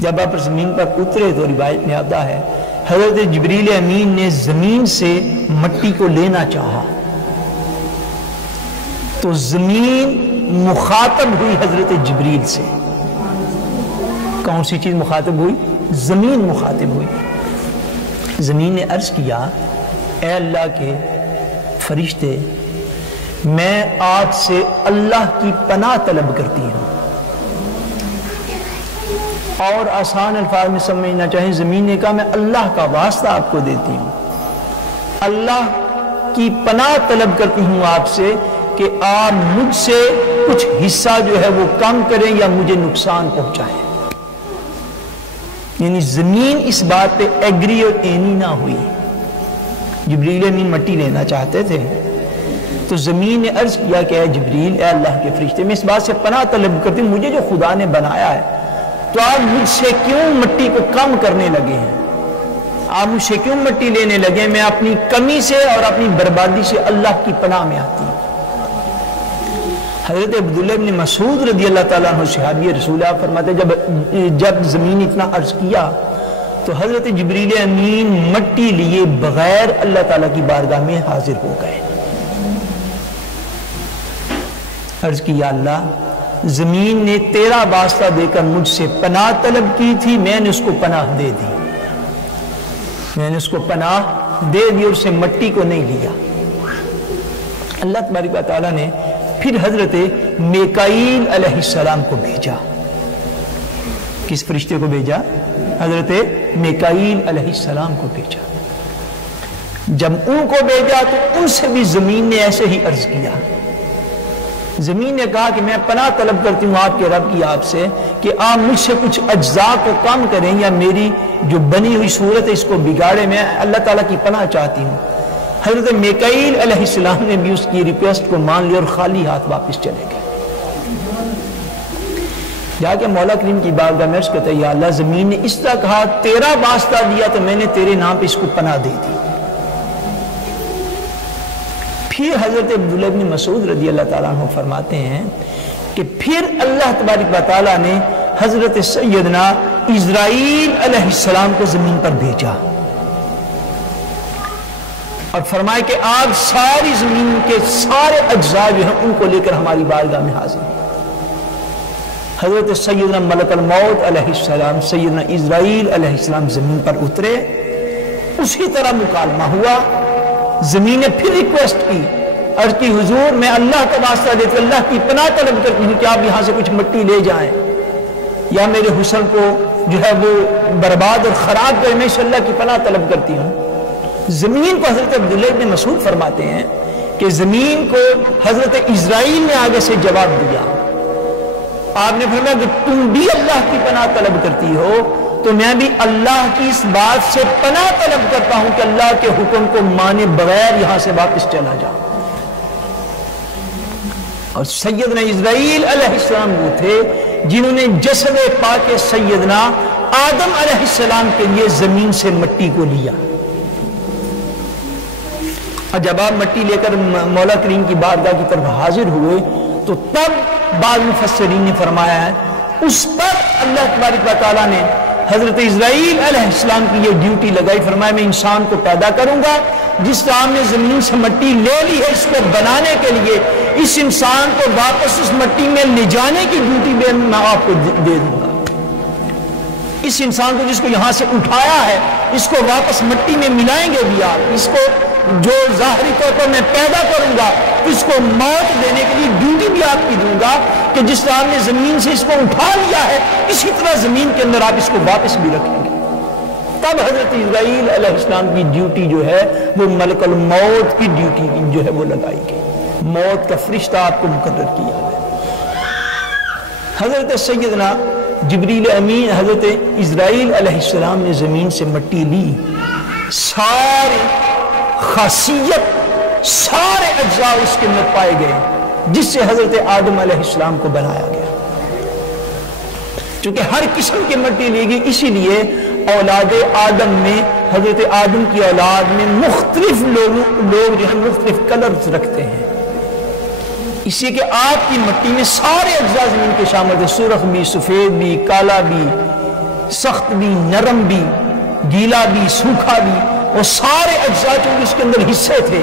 جب آپ زمین پر اترے تو روایت میں آتا ہے حضرت جبریل امین نے زمین سے مٹی کو لینا چاہا تو زمین مخاطب ہوئی حضرت جبریل سے۔ کون سی چیز مخاطب ہوئی؟ زمین مخاطب ہوئی۔ زمین نے عرض کیا اے اللہ کے فرشتے، میں آج سے اللہ کی پناہ طلب کرتی ہوں، اور آسان الفاظ میں سمجھنا چاہیں زمین نے کہا میں اللہ کا واسطہ آپ کو دیتی ہوں، اللہ کی پناہ طلب کرتی ہوں آپ سے کہ آپ مجھ سے کچھ حصہ جو ہے وہ کم کریں یا مجھے نقصان پہنچائیں۔ یعنی زمین اس بات پہ ایگری اور اینی نہ ہوئی۔ جبریل امین مٹی لینا چاہتے تھے تو زمین نے عرض کیا کہ اے جبریل، اے اللہ کے فرشتے، میں اس بات سے پناہ طلب کرتی ہوں، مجھے جو خدا نے بنایا ہے تو آپ مجھ سے کیوں مٹی کو کم کرنے لگے ہیں؟ آپ مجھ سے کیوں مٹی لینے لگے؟ میں اپنی کمی سے اور اپنی بربادی سے اللہ کی پناہ میں آتی ہوں۔ حضرت عبداللہ بن مسعود رضی اللہ تعالیٰ عنہ صحابی رسول اللہ فرماتے جب زمین اتنا عرض کیا تو حضرت جبریل امین مٹی لیے بغیر اللہ تعالیٰ کی بارگاہ میں حاضر ہو گئے۔ عرض کی یا اللہ، زمین نے تیرا واسطہ دے کر مجھ سے پناہ طلب کی تھی، میں نے اس کو پناہ دے دی، میں نے اس کو پناہ دے دی اور اسے مٹی کو نہیں لیا۔ اللہ تبارک و تعالیٰ نے پھر حضرت میکائیل علیہ السلام کو بھیجا۔ کس فرشتے کو بھیجا؟ حضرت میکائیل علیہ السلام کو بھیجا۔ جب ان کو بھیجا تو ان سے بھی زمین نے ایسے ہی عرض کیا۔ زمین نے کہا کہ میں پناہ طلب کرتی ہوں آپ کے رب کی آپ سے کہ آپ مجھ سے کچھ اجزاء کو کم کریں یا میری جو بنی ہوئی صورت ہے اس کو بگاڑے، میں اللہ تعالیٰ کی پناہ چاہتی ہوں۔ حضرت میکائیل علیہ السلام نے بھی اس کی ریکویسٹ کو مان لیا اور خالی ہاتھ واپس چلے گئے۔ جا کے مولا کریم کی بارگاہ میں عرض کرتا ہے یا اللہ، زمین نے اس طرح کہا، تیرا واسطہ دیا تو میں نے تیرے نام پہ اس کو پناہ دے دی۔ پھر حضرت عبداللہ بن مسعود رضی اللہ تعالیٰ عنہ فرماتے ہیں کہ پھر اللہ تبارک و تعالیٰ نے حضرت سیدنا اسرائیل علیہ السلام کو زمین پر بھیجا اور فرمایا کہ آپ ساری زمین کے سارے اجزاء جو ہیں ان کو لے کر ہماری بارگاہ میں حاضر ہیں۔ حضرت سیدنا ملک الموت علیہ السلام سیدنا اسرائیل علیہ السلام زمین پر اترے، اسی طرح مکالمہ ہوا۔ زمین نے پھر ریکویسٹ کی، عرض کی حضور میں اللہ کا واسطہ دیتے اللہ کی پناہ طلب کرتی ہوں کہ آپ یہاں سے کچھ مٹی لے جائیں یا میرے حسن کو جو ہے وہ برباد اور خراب کرے، میں اس اللہ کی پناہ طلب کرتی ہوں۔ زمین کو حضرت عبداللہ بن مسعود فرماتے ہیں کہ زمین کو حضرت اسرائیل نے آگے سے جواب دیا۔ آپ نے فرمایا کہ تم بھی اللہ کی پناہ طلب کرتی ہو تو میں بھی اللہ کی اس بات سے پناہ طلب کرتا ہوں کہ اللہ کے حکم کو مانے بغیر یہاں سے واپس چلا جاؤ۔ اور سیدنا اسرائیل علیہ السلام وہ تھے جنہوں نے جسد پاک سیدنا آدم علیہ السلام کے لیے زمین سے مٹی کو لیا۔ اور جب آپ مٹی لے کر مولا کریم کی بارگاہ کی طرف حاضر ہوئے تو تب بعض مفسرین نے فرمایا ہے اس پر اللہ تبارک و تعالیٰ نے حضرت اسرائیل علیہ السلام کی یہ ڈیوٹی لگائی۔ فرمایا میں انسان کو پیدا کروں گا، جس طرح نے زمین سے مٹی لے لی ہے اس کو بنانے کے لیے، اس انسان کو واپس اس مٹی میں لے جانے کی ڈیوٹی میں آپ کو دے دوں گا۔ اس انسان کو جس کو یہاں سے اٹھایا ہے اس کو واپس مٹی میں ملائیں گے بھی آپ، اس کو جو ظاہری طور پر میں پیدا کروں گا اس کو موت دینے کے لیے ڈیوٹی بھی آپ کی دوں گا کہ جس طرح آپ نے زمین سے اس کو اٹھا لیا ہے اسی طرح زمین کے اندر آپ اس کو واپس بھی رکھیں گے۔ تب حضرت اسرائیل علیہ السلام کی ڈیوٹی جو ہے وہ ملک الموت کی ڈیوٹی جو ہے وہ لگائی گئی، موت کا فرشتہ آپ کو مقرر کیا گیا۔ حضرت سیدنا جبریل امین حضرت اسرائیل علیہ السلام نے زمین سے مٹی لی، سارے خاصیت سارے اجزاء اس کے اندر پائے گئے جس سے حضرت آدم علیہ السلام کو بنایا گیا۔ چونکہ ہر قسم کی مٹی لی گئی، اسی لیے اولاد آدم میں حضرت آدم کی اولاد میں مختلف لوگ جو ہیں مختلف کلرز رکھتے ہیں، اسی کہ آپ کی مٹی میں سارے اجزاء زمین کے شامل تھے، سرخ بھی، سفید بھی، کالا بھی، سخت بھی، نرم بھی، گیلا بھی، سوکھا بھی، اور سارے اجزاء چونکہ اس کے اندر حصے تھے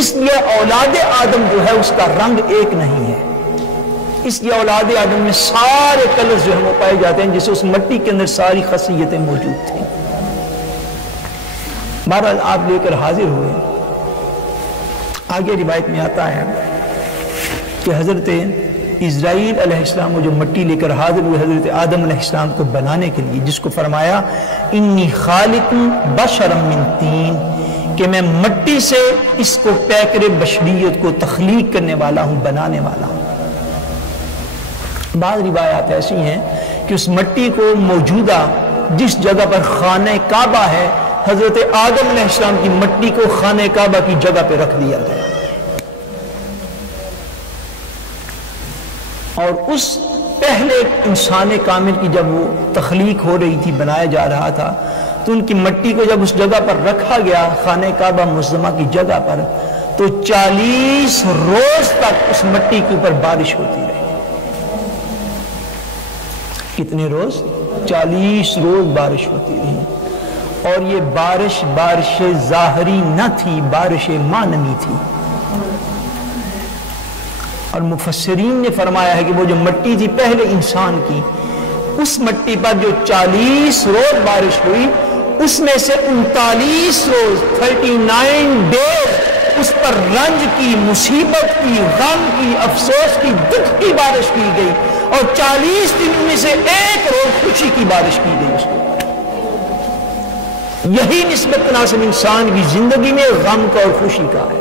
اس لیے اولاد آدم جو ہے اس کا رنگ ایک نہیں ہے، اس لیے اولاد آدم میں سارے کلرز جو ہیں وہ پائے جاتے ہیں جسے اس مٹی کے اندر ساری خاصیتیں موجود تھیں۔ بہرحال آپ لے کر حاضر ہوئے، آگے روایت میں آتا ہے کہ حضرت اسرائیل علیہ السلام وہ جو مٹی لے کر حاضر ہوئے حضرت آدم علیہ السلام کو بنانے کے لیے، جس کو فرمایا انی خالق بشرا من طین، کہ میں مٹی سے اس کو پیکر بشریت کو تخلیق کرنے والا ہوں، بنانے والا ہوں۔ بعض روایات ایسی ہیں کہ اس مٹی کو موجودہ جس جگہ پر خانہ کعبہ ہے حضرت آدم علیہ السلام کی مٹی کو خانہ کعبہ کی جگہ پہ رکھ دیا گیا، اور اس پہلے انسان کامل کی جب وہ تخلیق ہو رہی تھی، بنایا جا رہا تھا، تو ان کی مٹی کو جب اس جگہ پر رکھا گیا، خانہ کعبہ معظمہ کی جگہ پر، تو 40 روز تک اس مٹی کے اوپر بارش ہوتی رہی۔ کتنے روز؟ 40 روز بارش ہوتی رہی، اور یہ بارش ظاہری نہ تھی، بارش معنوی تھی۔ اور مفسرین نے فرمایا ہے کہ وہ جو مٹی تھی پہلے انسان کی، اس مٹی پر جو 40 روز بارش ہوئی، اس میں سے 39 روز 39 ڈیز اس پر رنج کی، مصیبت کی، غم کی، افسوس کی، دکھ کی بارش کی گئی، اور 40 دن میں سے ایک روز خوشی کی بارش کی گئی اس کو۔ یہی نسبت تناسب انسان کی زندگی میں غم کا اور خوشی کا ہے۔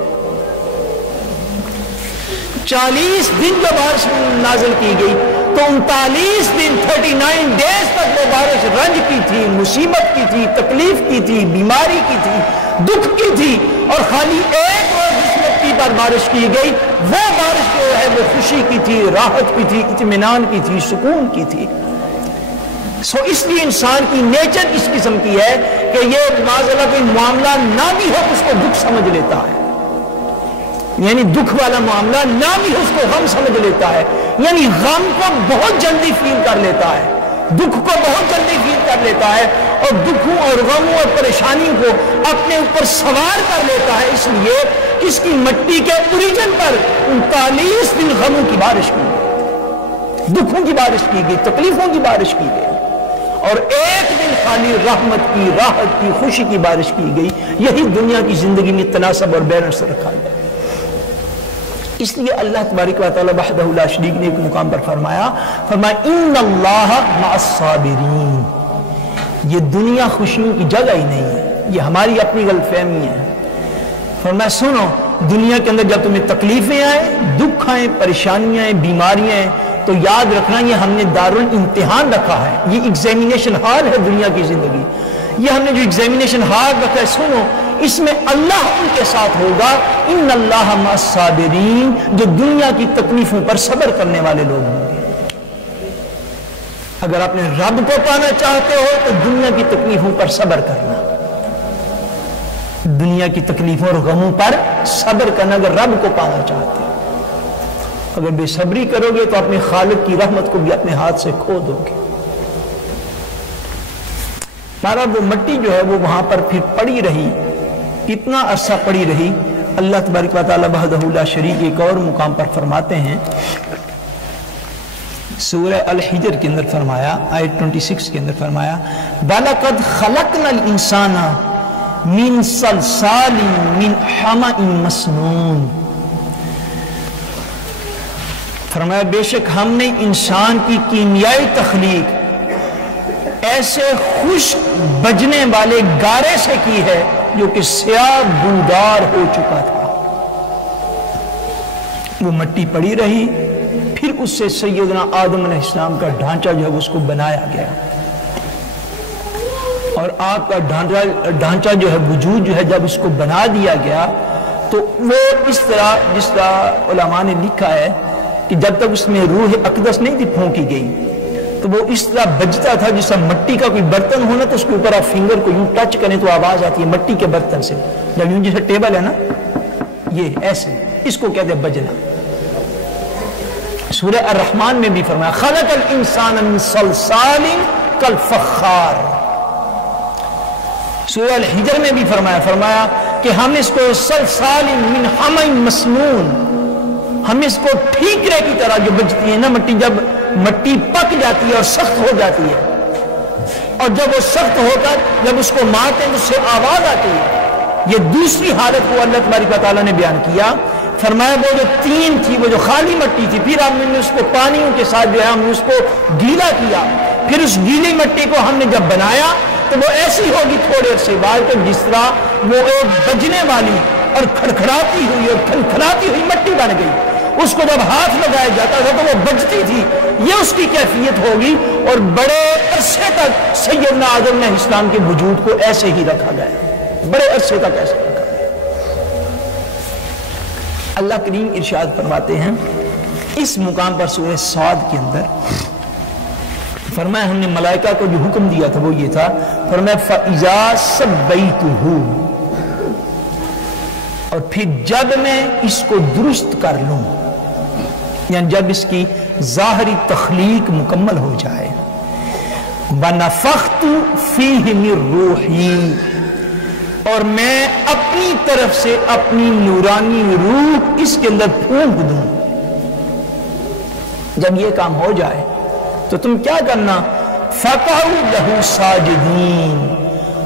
40 دن جو بارش نازل کی گئی، تو 39 دن 39 ڈیز تک وہ بارش رنج کی تھی، مصیبت کی تھی، تکلیف کی تھی، بیماری کی تھی، دکھ کی تھی، اور خالی ایک روز جس مٹی پر بارش کی گئی، وہ بارش جو ہے وہ خوشی کی تھی، راحت کی تھی، اطمینان کی تھی، سکون کی تھی۔ اس لیے انسان کی نیچر اس قسم کی ہے کہ یہ معاذاللہ کوئی معاملہ نہ بھی ہو اس کو دکھ سمجھ لیتا ہے، یعنی دکھ والا معاملہ نہ بھی ہو اس کو غم سمجھ لیتا ہے، یعنی غم کو بہت جلدی فیل کر لیتا ہے، دکھ کو بہت جلدی فیل کر لیتا ہے، اور دکھوں اور غموں اور پریشانیوں کو اپنے اوپر سوار کر لیتا ہے۔ اس لیے اس کی مٹی کے اوریجن پر 39 دن غموں کی بارش کی گئی، دکھوں کی بارش کی گئی، تکلیفوں کی بارش کی گئی، اور ایک دن خالی رحمت کی، راحت کی، خوشی کی بارش کی گئی۔ یہی دنیا کی زندگی میں تناسب اور بیلنس رکھا گیا۔ اس لیے اللہ تبارک و تعالی وحدہ لا شریک نے ایک مقام پر فرمایا ان اللہ مع الصابرین۔ یہ دنیا خوشیوں کی جگہ ہی نہیں ہے، یہ ہماری اپنی غلط فہمی ہے۔ فرمایا سنو، دنیا کے اندر جب تمہیں تکلیفیں آئیں، دکھ آئیں، پریشانیاں آئیں، بیماریاں آئیں، تو یاد رکھنا یہ ہم نے دارالامتحان رکھا ہے، یہ ایگزامینیشن ہال ہے دنیا کی زندگی۔ یہ ہم نے جو ایگزامینیشن ہال رکھا ہے، سنو، اس میں اللہ ان کے ساتھ ہوگا، ان اللہ مع الصابرین، جو دنیا کی تکلیفوں پر صبر کرنے والے لوگ ہوں گے۔ اگر آپ نے رب کو پانا چاہتے ہو تو دنیا کی تکلیفوں پر صبر کرنا، دنیا کی تکلیفوں اور غموں پر صبر کرنا اگر رب کو پانا چاہتے ہو۔ اگر بے صبری کرو گے تو اپنے خالق کی رحمت کو بھی اپنے ہاتھ سے کھو دو گے۔ مارا وہ مٹی جو ہے وہ وہاں پر پھر پڑی رہی، کتنا عرصہ پڑی رہی۔ اللہ تبارک و تعالی وحدہ لا شریک ایک اور مقام پر فرماتے ہیں، سورہ الحجر کے اندر فرمایا، آیت 26 کے اندر فرمایا وَلَقَدْ خَلَقْنَا الْإِنسَانَ مِنْ صَلْصَالٍ مِنْ حَمَإٍ مَسْنُونٍ۔ فرمایا بے شک ہم نے انسان کی کیمیائی تخلیق ایسے خشک بجنے والے گارے سے کی ہے جو کہ سیاہ بودار ہو چکا تھا۔ وہ مٹی پڑی رہی، پھر اس سے سیدنا آدم علیہ السلام کا ڈھانچہ جو ہے اس کو بنایا گیا، اور آپ کا ڈھانچہ جو ہے وجود جو ہے جب اس کو بنا دیا گیا تو وہ اس طرح، جس طرح علماء نے لکھا ہے کہ جب تک اس میں روح اقدس نہیں تھی پھونکی گئی تو وہ اس طرح بجتا تھا جس طرح مٹی کا کوئی برتن ہونا تو اس کے اوپر آپ فنگر کو یوں ٹچ کریں تو آواز آتی ہے مٹی کے برتن سے، جب یوں جیسے ٹیبل ہے نا، یہ ایسے، اس کو کہتے ہیں بجنا۔ سورہ الرحمن میں بھی فرمایا خلق الانسان من صلصال کالفخار۔ سورہ الحجر میں بھی فرمایا کہ ہم اس کو صلصال من حمأ مسنون، ہم اس کو ٹھیکرے کی طرح جو بجتی ہے نا مٹی، جب مٹی پک جاتی ہے اور سخت ہو جاتی ہے، اور جب وہ سخت ہو کر جب اس کو مارتے ہیں تو اس سے آواز آتی ہے، یہ دوسری حالت کو اللہ تبارک و تعالیٰ نے بیان کیا۔ فرمایا وہ جو تین تھی، وہ جو خالی مٹی تھی، پھر ہم نے اس کو پانیوں کے ساتھ جو ہے ہم نے اس کو گیلا کیا، پھر اس گیلی مٹی کو ہم نے جب بنایا تو وہ ایسی ہوگی تھوڑے عرصے بعد کہ جس طرح وہ ایک بجنے والی اور کھڑکھڑاتی ہوئی اور کھنکھناتی ہوئی مٹی بن گئی۔ اس کو جب ہاتھ لگایا جاتا تھا تو وہ بجتی تھی، یہ اس کی کیفیت ہوگی، اور بڑے عرصے تک سیدنا آدم علیہ السلام کے وجود کو ایسے ہی رکھا گیا، بڑے عرصے تک ایسے رکھا گیا۔ اللہ کریم ارشاد فرماتے ہیں اس مقام پر سورہ صاد کے اندر فرمایا ہم نے ملائکہ کو جو حکم دیا تھا وہ یہ تھا، فرمایا فَإِذَا سَبَّيْتُهُ، اور پھر جب میں اس کو درست کر لوں، یعنی جب اس کی ظاہری تخلیق مکمل ہو جائے، وَنَفَخْتُ فِيهِ مِن رُوحِي، اور میں اپنی طرف سے اپنی نورانی روح اس کے اندر پھونک دوں، جب یہ کام ہو جائے تو تم کیا کرنا، فَقَعُوا لَهُ سَاجِدِينَ،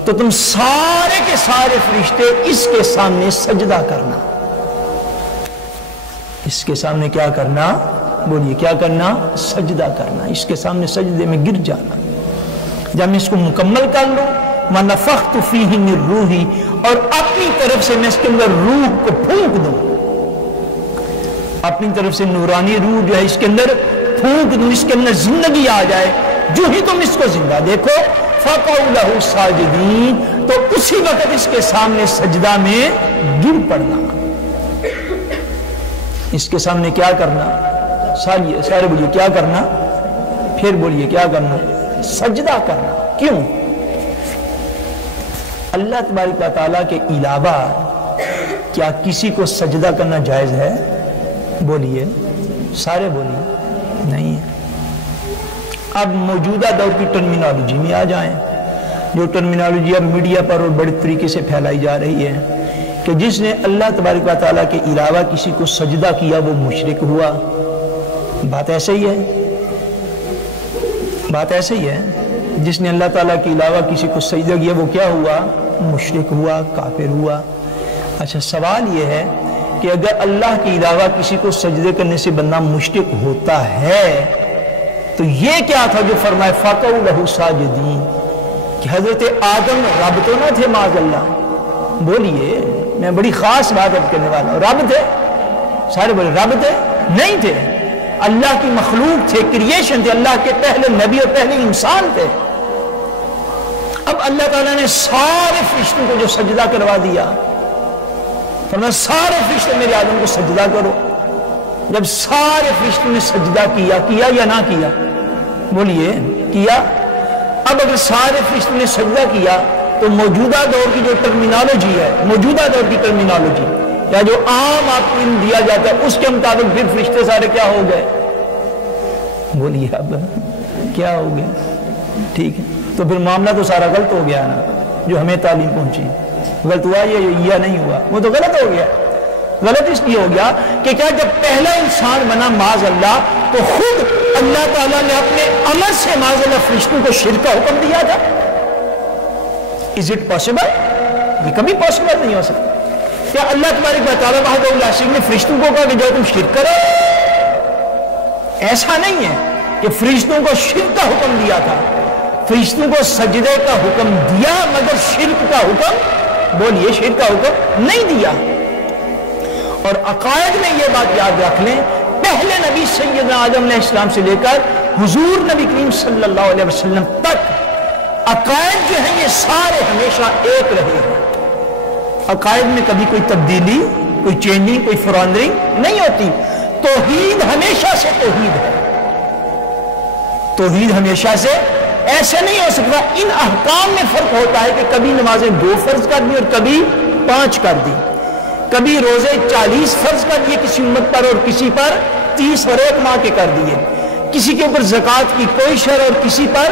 تو تم سارے کے سارے فرشتے اس کے سامنے سجدہ کرنا، اس کے سامنے کیا کرنا، بولیے کیا کرنا، سجدہ کرنا، اس کے سامنے سجدے میں گر جانا۔ جب میں اس کو مکمل کر لوں، وَنَفَخْتُ فِيهِ مِن رُوحِي، اور اپنی طرف سے میں اس کے اندر روح کو پھونک دوں، اپنی طرف سے نورانی روح جو ہے اس کے اندر پھونک دوں، اس کے اندر زندگی آ جائے، جو ہی تم اس کو زندہ دیکھو، فَقَعُوا لَهُ سَاجِدِينَ، تو اسی وقت اس کے سامنے سجدہ میں گر پڑنا۔ اس کے سامنے کیا کرنا، سارے بولیے کیا کرنا، پھر بولیے کیا کرنا، سجدہ کرنا۔ کیوں؟ اللہ تبارک و تعالیٰ کے علاوہ کیا کسی کو سجدہ کرنا جائز ہے؟ بولیے، سارے بولیے، نہیں ہے۔ اب موجودہ دور کی ٹرمینالوجی میں آ جائیں، جو ٹرمینالوجی اب میڈیا پر اور بڑے طریقے سے پھیلائی جا رہی ہے کہ جس نے اللہ تبارک و تعالیٰ کے علاوہ کسی کو سجدہ کیا وہ مشرک ہوا۔ بات ایسے ہی ہے، بات ایسے ہی ہے، جس نے اللہ تعالیٰ کے علاوہ کسی کو سجدہ کیا وہ کیا ہوا، مشرک ہوا، کافر ہوا۔ اچھا سوال یہ ہے کہ اگر اللہ کے علاوہ کسی کو سجدے کرنے سے بندہ مشرک ہوتا ہے تو یہ کیا تھا جو فرمائے فَقَعُوا لَهُ سَاجِدِينَ، کہ حضرت آدم رب تو نہ تھے معاذ اللہ؟ بولیے، میں بڑی خاص بات اب کرنے والا ہوں، رب تھے؟ سارے بولے رب تھے؟ نہیں تھے، اللہ کی مخلوق تھے، کریشن تھے، اللہ کے پہلے نبی اور پہلے انسان تھے۔ اب اللہ تعالیٰ نے سارے فرشتوں کو جو سجدہ کروا دیا، فرمایا سارے فرشتے میرے آدم کو سجدہ کرو۔ جب سارے فرشتوں نے سجدہ کیا یا نہ کیا؟ بولیے کیا۔ اب اگر سارے فرشتوں نے سجدہ کیا تو موجودہ دور کی جو ٹرمینالوجی ہے، موجودہ دور کی ٹرمینالوجی یا جو عام آپ کو علم دیا جاتا ہے اس کے مطابق پھر فرشتے سارے کیا ہو گئے؟ بولیے اب کیا ہو گیا؟ ٹھیک ہے، تو پھر معاملہ تو سارا غلط ہو گیا نا، جو ہمیں تعلیم پہنچی غلط ہوا یا نہیں ہوا؟ وہ تو غلط ہو گیا۔ غلط اس لیے ہو گیا کہ کیا جب پہلا انسان بنا معاذ اللہ تو خود اللہ تعالیٰ نے اپنے عمل سے معاذ اللہ فرشتوں کو شرک کا حکم دیا تھا؟ Is it possible؟ یہ کبھی پاسبل نہیں ہو سکتا۔ کیا اللہ تبارک و تعالیٰ وحدہ لا شریک نے فرشتوں کو کہا کہ جاؤ تم شرک کرو؟ ایسا نہیں ہے کہ فرشتوں کو شرک کا حکم دیا تھا، فرشتوں کو سجدے کا حکم دیا مگر شرک کا حکم، بولیے شرک کا حکم نہیں دیا۔ اور عقائد میں یہ بات یاد رکھ لیں، پہلے نبی سیدنا آدم علیہ السلام سے لے کر حضور نبی کریم صلی اللہ علیہ وسلم تک عقائد جو ہیں یہ سارے ہمیشہ ایک رہے ہیں۔ عقائد میں کبھی کوئی تبدیلی، کوئی چینجنگ، کوئی فرانڈرنگ نہیں ہوتی۔ توحید ہمیشہ سے توحید ہے، توحید ہمیشہ سے ایسے نہیں ہو سکتا۔ ان احکام میں فرق ہوتا ہے کہ کبھی نمازیں 2 فرض کر دی اور کبھی 5 کر دی، کبھی روزے 40 فرض کر دیے کسی امت پر اور کسی پر 30 اور 1 ماہ کے کر دیے، کسی کے اوپر زکوٰۃ کی کوئی شرح اور کسی پر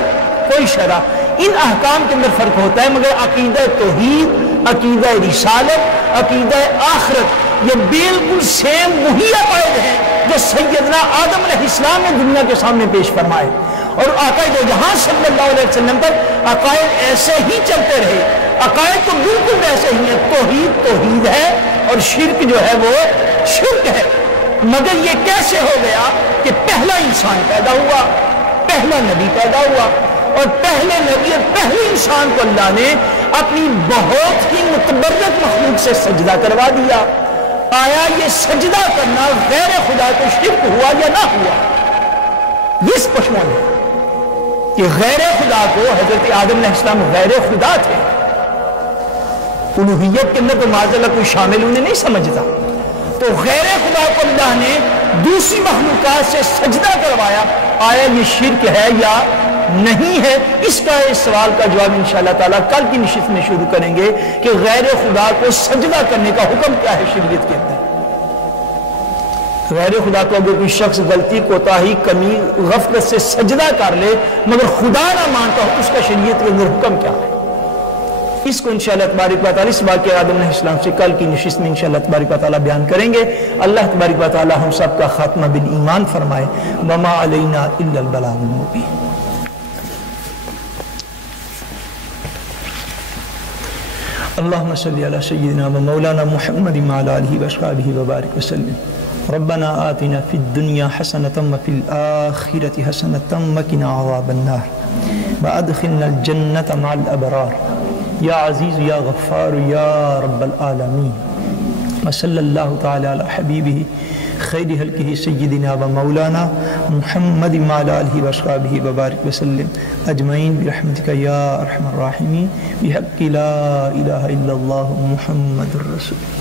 کوئی شرح۔ ان احکام کے اندر فرق ہوتا ہے مگر عقیدہ توحید، عقیدہ رسالت، عقیدہ آخرت یہ بالکل سیم وہی عقائد ہیں جو سیدنا آدم علیہ السلام نے دنیا کے سامنے پیش فرمائے، اور آقا دو جہاں صلی اللہ علیہ وسلم تک عقائد ایسے ہی چلتے رہے۔ عقائد تو بالکل ایسے ہی ہیں، توحید توحید ہے اور شرک جو ہے وہ شرک ہے۔ مگر یہ کیسے ہو گیا کہ پہلا انسان پیدا ہوا، پہلا نبی پیدا ہوا، اور پہلے نبی اور پہلے انسان کو اللہ نے اپنی بہت ہی متبرک مخلوق سے سجدہ کروا دیا۔ آیا یہ سجدہ کرنا غیر خدا کو شرک ہوا یا نہ ہوا؟ اس پشمون ہے کہ غیر خدا کو حضرت آدم علیہ السلام غیر خدا تھے، الوہیت کے اندر تو معاذ اللہ کوئی شامل انہیں نہیں سمجھتا، تو غیر خدا کو اللہ نے دوسری مخلوقات سے سجدہ کروایا، آیا یہ شرک ہے یا نہیں ہے؟ اس کا اس سوال کا جواب انشاءاللہ تعالیٰ کل کی نشست میں شروع کریں گے کہ غیر خدا کو سجدہ کرنے کا حکم کیا ہے شریعت کے اندر۔ غیر خدا کو اگر کوئی شخص غلطی کوتاہی کمی غفلت سے سجدہ کر لے مگر خدا نہ مانتا ہو، اس کا شریعت کے اندر حکم کیا ہے؟ اس کو انشاءاللہ تبارک و تعالی اس واقعہ آدم علیہ السلام سے کل کی نشست میں انشاءاللہ تبارک و تعالی بیان کریں گے۔ اللہ تبارک و تعالی ہم سب کا خاتمہ بالایمان فرمائے۔ وما علینا الا البلاغ المبین۔ اللهم صل على سيدنا ومولانا محمد وعلى آله وصحبه وبارك وسلم۔ ربنا آتنا في الدنيا حسنة وفي الآخرة حسنة وقنا عذاب النار وأدخلنا الجنة مع الأبرار یا عزیز یا غفار یا رب العالمین۔ وصلی اللہ تعالی علی حبیبہ خیر خلقہ سیدنا و مولانا محمد وعلی آلہ وصحبہ وبارک وسلم اجمعین برحمتک یا ارحم الراحمین بحق لا الہ الا اللہ محمد الرسول۔